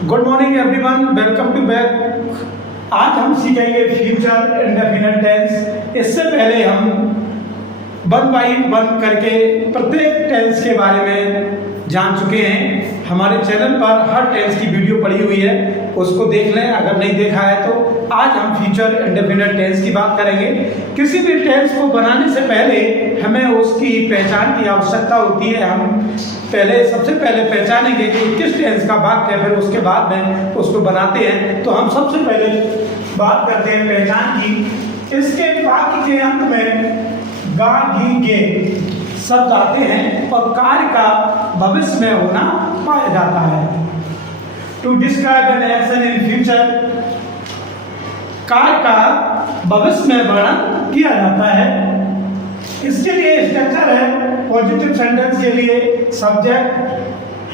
Good morning everyone, welcome to back. आज हम सीखेंगे फ्यूचर इंडेफिनिट टेंस। इससे पहले हम वन बाई वन करके प्रत्येक टेंस के बारे में जान चुके हैं। हमारे चैनल पर हर टेंस की वीडियो पड़ी हुई है, उसको देख लें अगर नहीं देखा है तो। आज हम फ्यूचर इंडेफिनिट टेंस की बात करेंगे। किसी भी टेंस को बनाने से पहले हमें उसकी पहचान की आवश्यकता होती है। हम सबसे पहले पहचानेंगे कि किस टेंस का वाक्य है, फिर उसके बाद में उसको बनाते हैं। तो हम सबसे पहले बात करते हैं पहचान की। इसके वाक्य के अंत में गा गी गे शब्द आते हैं और कार्य का भविष्य में होना पाया जाता है। To describe an action in future, कार्य का भविष्य में वर्णन किया जाता है। इसके लिए स्ट्रक्चर है। पॉजिटिव सेंटेंस के लिए सब्जेक्ट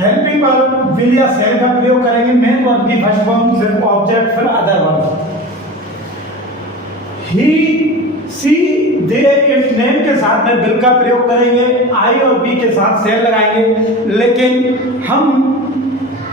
हेल्पिंग वर्ब विल या शैल का प्रयोग करेंगे। मेन वर्ब की फर्स्ट फॉर्म, फिर ऑब्जेक्ट, फिर other verb. He she they it name के साथ में विल का प्रयोग करेंगे। आई और बी के साथ शैल लगाएंगे। लेकिन हम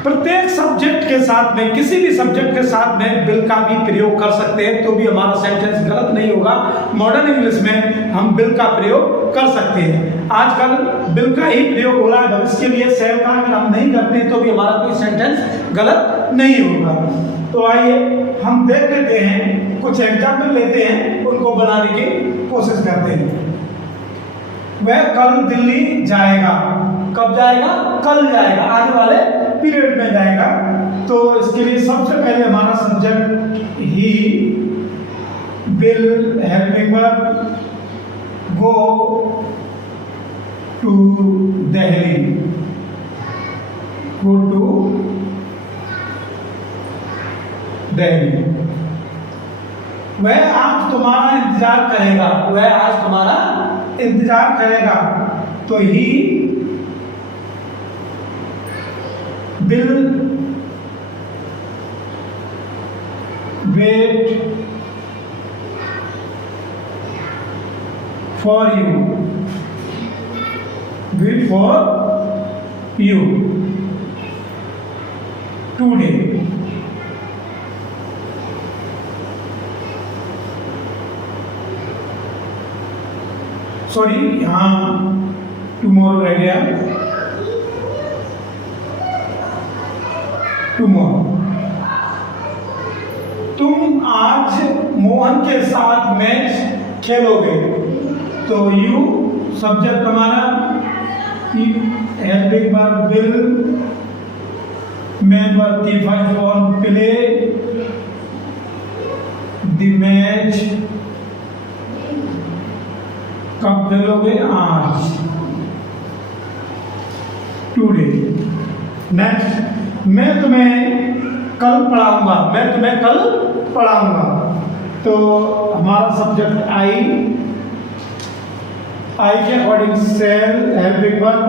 प्रत्येक सब्जेक्ट के साथ में, किसी भी सब्जेक्ट के साथ में विल का भी प्रयोग कर सकते हैं, तो भी हमारा सेंटेंस गलत नहीं होगा। मॉडर्न इंग्लिश में हम विल का प्रयोग कर सकते हैं। आजकल विल का ही प्रयोग हो रहा है भविष्य के लिए। शैल का अगर हम नहीं करते हैं तो भी हमारा कोई सेंटेंस गलत नहीं होगा। तो आइए हम देख लेते हैं, कुछ एग्जाम्पल लेते हैं, उनको बनाने की कोशिश करते हैं। वह कल दिल्ली जाएगा। कब जाएगा? कल जाएगा, आने वाले पीरियड में जाएगा। तो इसके लिए सबसे पहले हमारा subject he, will helping verb go to Delhi, go to Delhi. वह आज तुम्हारा इंतजार करेगा। वह आज तुम्हारा इंतजार करेगा। तो ही will wait for you, wait for you today. Sorry, यहाँ टुमारो रह गया। तुम आज मोहन के साथ मैच खेलोगे। तो यू सब्जेक्ट हमारा, helping verb will, main verb की first form play, the match कब खेलोगे? आज, टुडे। नेक्स्ट, मैं तुम्हें कल पढ़ाऊंगा। मैं तुम्हें कल पढ़ाऊंगा। तो हमारा सब्जेक्ट आई के according shall helping verb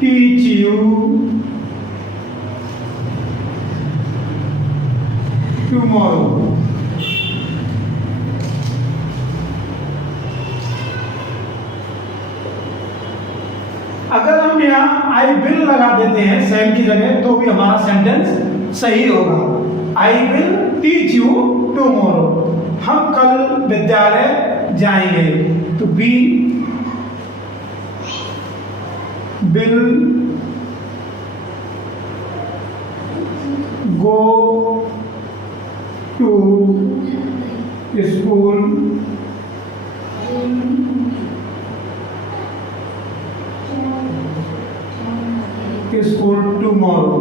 teach you tomorrow. अगर हम यहाँ आई विल लगा देते हैं शैल की जगह, तो भी हमारा सेंटेंस सही होगा। I will teach you tomorrow. हम कल विद्यालय जाएंगे। तो we will go to school tomorrow.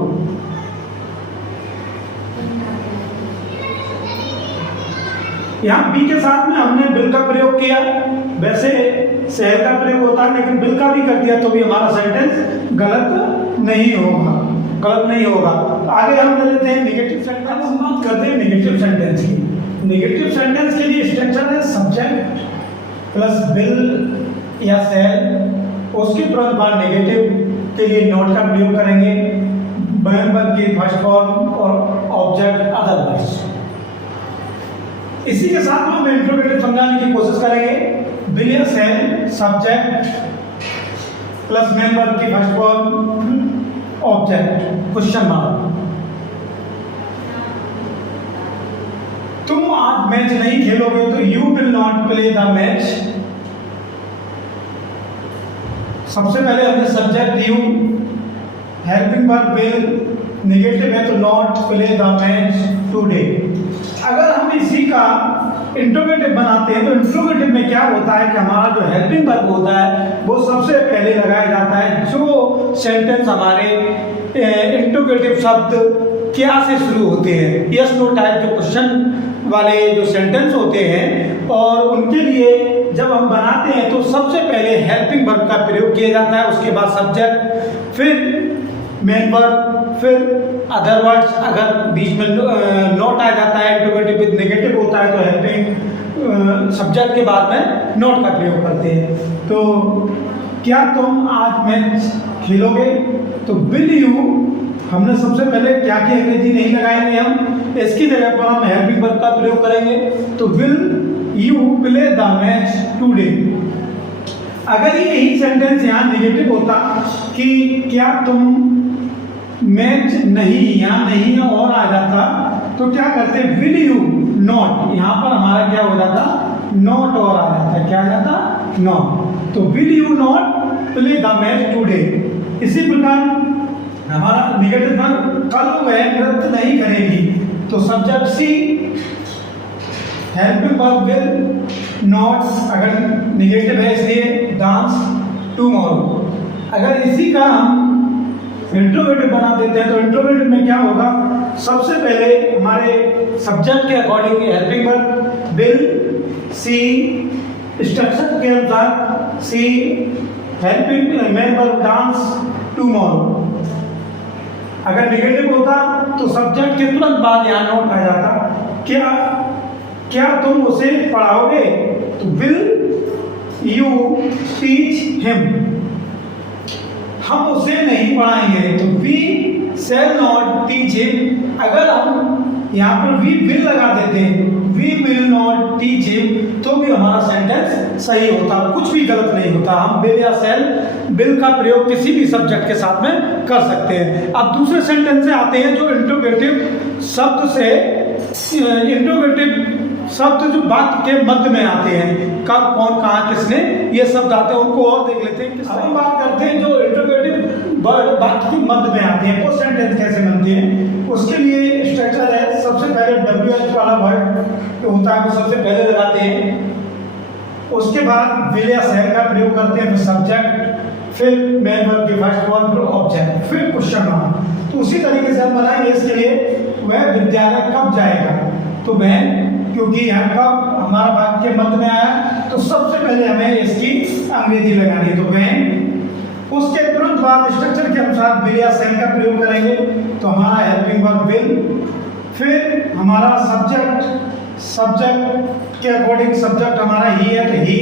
यहाँ बी के साथ में हमने विल का प्रयोग किया। वैसे शैल का प्रयोग होता है, लेकिन विल का भी कर दिया तो भी हमारा सेंटेंस गलत नहीं होगा। आगे हम ले लेते हैं नेगेटिव सेंटेंस। हम बात करते हैं नेगेटिव सेंटेंस की। नेगेटिव सेंटेंस के लिए स्ट्रक्चर है सब्जेक्ट प्लस विल या शैल। उसके तुरंत बाद नेगेटिव के लिए नॉट का प्रयोग करेंगे। मेन वर्ब की फर्स्ट फॉर्म और ऑब्जेक्ट अदरवाइज। इसी के साथ हम इंट्रोगेटिव समझाने की कोशिश करेंगे। विल या शैल, सब्जेक्ट प्लस मेन वर्ब की first form, object question mark. तुम आज मैच नहीं खेलोगे तो you will not play the match. सबसे पहले हमने subject you, helping verb will, negative है तो not play the match today. अगर हम इसी का इंट्रोगेटिव बनाते हैं तो इंट्रोगेटिव में क्या होता है कि हमारा जो हेल्पिंग वर्ब होता है वो सबसे पहले लगाया जाता है जो सेंटेंस हमारे इंट्रोगेटिव शब्द क्या से शुरू होते हैं, यस नो टाइप के क्वेश्चन वाले जो सेंटेंस होते हैं, और उनके लिए जब हम बनाते हैं तो सबसे पहले हेल्पिंग वर्ब का प्रयोग किया जाता है, उसके बाद सब्जेक्ट, फिर मेन वर्ब, फिर अदर वर्ड्स। अगर बीच में नोट आ जाता है, इंट्रोगेटिव विद नेगेटिव होता है तो हेल्पिंग सब्जेक्ट के बाद में नोट का प्रयोग करते हैं। तो क्या तुम आज मैच खेलोगे, तो विल यू, हमने सबसे पहले क्या की अंग्रेजी नहीं लगाएंगे, हम इसकी जगह पर हम हेल्पिंग वर्ब का प्रयोग करेंगे, तो will you play the match today. अगर यही सेंटेंस यहाँ नेगेटिव होता कि क्या तुम मैच नहीं, यहाँ नहीं और आ जाता तो क्या करते, विल यू नॉट, यहाँ पर हमारा क्या हो जाता, नॉट और आ जाता, क्या आ जाता, नॉट। तो will you not play the match today. इसी प्रकार हमारा नेगेटिव वर्ब कल वह नृत्य नहीं करेगी, तो subject she, helping verb will not, अगर नेगेटिव है इसलिए डांस टुमारो। अगर इसी का हम इंट्रोगेटिव बना देते हैं तो इंट्रोगेटिव में क्या होगा, सबसे पहले हमारे सब्जेक्ट के according helping verb will, she structure के अनुसार she, helping main verb dance tomorrow. अगर नेगेटिव होता तो सब्जेक्ट के तुरंत बाद यहाँ नोट आ जाता, क्या तुम उसे पढ़ाओगे, तो विल यू टीच हिम, हम उसे नहीं पढ़ाएंगे, तो we shall not teach him. अगर हम यहाँ पर वी विल लगा देते हैं, we will not teach him, तो भी हमारा सेंटेंस सही होता, कुछ भी गलत नहीं होता। हम विल या शैल, विल का प्रयोग किसी भी सब्जेक्ट के साथ में कर सकते हैं। अब दूसरे सेंटेंस से आते हैं जो इंट्रोगेटिव शब्द से, इंट्रोगेटिव शब्द जो वाक्य के मध्य में आते हैं, कब, कौन, कहाँ, किसने, ये शब्द आते हैं, उनको और देख लेते हैं। अब हम बात करते हैं जो इंट्रोगेटिव वाक्य के मध्य में आते हैं वो सेंटेंस कैसे बनते हैं। उसके लिए स्ट्रक्चर है, सबसे पहले WH वाला वर्ड होता है वो सबसे पहले लगाते हैं, उसके बाद विल या शैल का प्रयोग करते हैं, फिर सब्जेक्ट, फिर मेन वर्ब के फर्स्ट वर्ब, फिर ऑब्जेक्ट, फिर क्वेश्चन मार्क। तो उसी तरीके से हम बनाएंगे। इसके लिए वह विद्यालय कब जाएगा, तो वह, क्योंकि यहाँ कब हमारा वाक्य के मध्य में आया तो सबसे पहले हमें इसकी अंग्रेजी लगानी है, तो वह। उसके तुरंत बाद स्ट्रक्चर के अनुसार विल या शैल का प्रयोग करेंगे, तो हमारा हेल्पिंग वर्ब विल, फिर हमारा सब्जेक्ट के अकॉर्डिंग सब्जेक्ट हमारा ही है तो ही,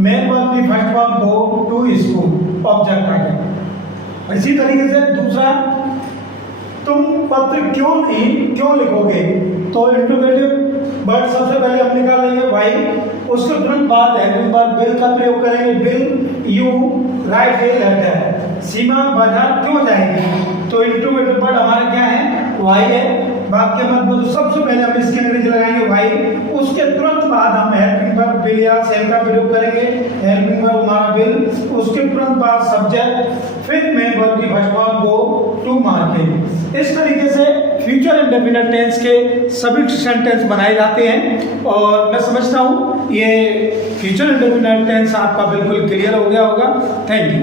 मेन वर्ब की first verb go to school, object आ गया। इसी तरीके से दूसरा, तुम पत्र क्यों लिखोगे, तो इंट्रोगेटिव वर्ड सबसे पहले हम निकाल लेंगे वाई, उसके तुरंत बाद हेल्पिंग वर्ब विल का प्रयोग करेंगे, will you write a letter. Seema बाजार क्यों जाएगी, तो इंट्रोगेटिव वर्ड हमारा क्या है, वाई है। वाक्य में तो सबसे पहले हम इसकी अंग्रेजी लगाएंगे वाई, उसके तुरंत बाद हम हेल्पिंग वर्ब विल या शैल का प्रयोग करेंगे, हेल्पिंग वर्ब हमारा विल, उसके तुरंत बाद सब्जेक्ट, फिर मेन वर्ब की first verb go to market. इस तरीके से फ्यूचर इंडेफिनिट टेंस के सभी सेंटेंस बनाए जाते हैं, और मैं समझता हूँ ये फ्यूचर इंडेफिनिट टेंस आपका बिल्कुल क्लियर हो गया होगा। Thank you.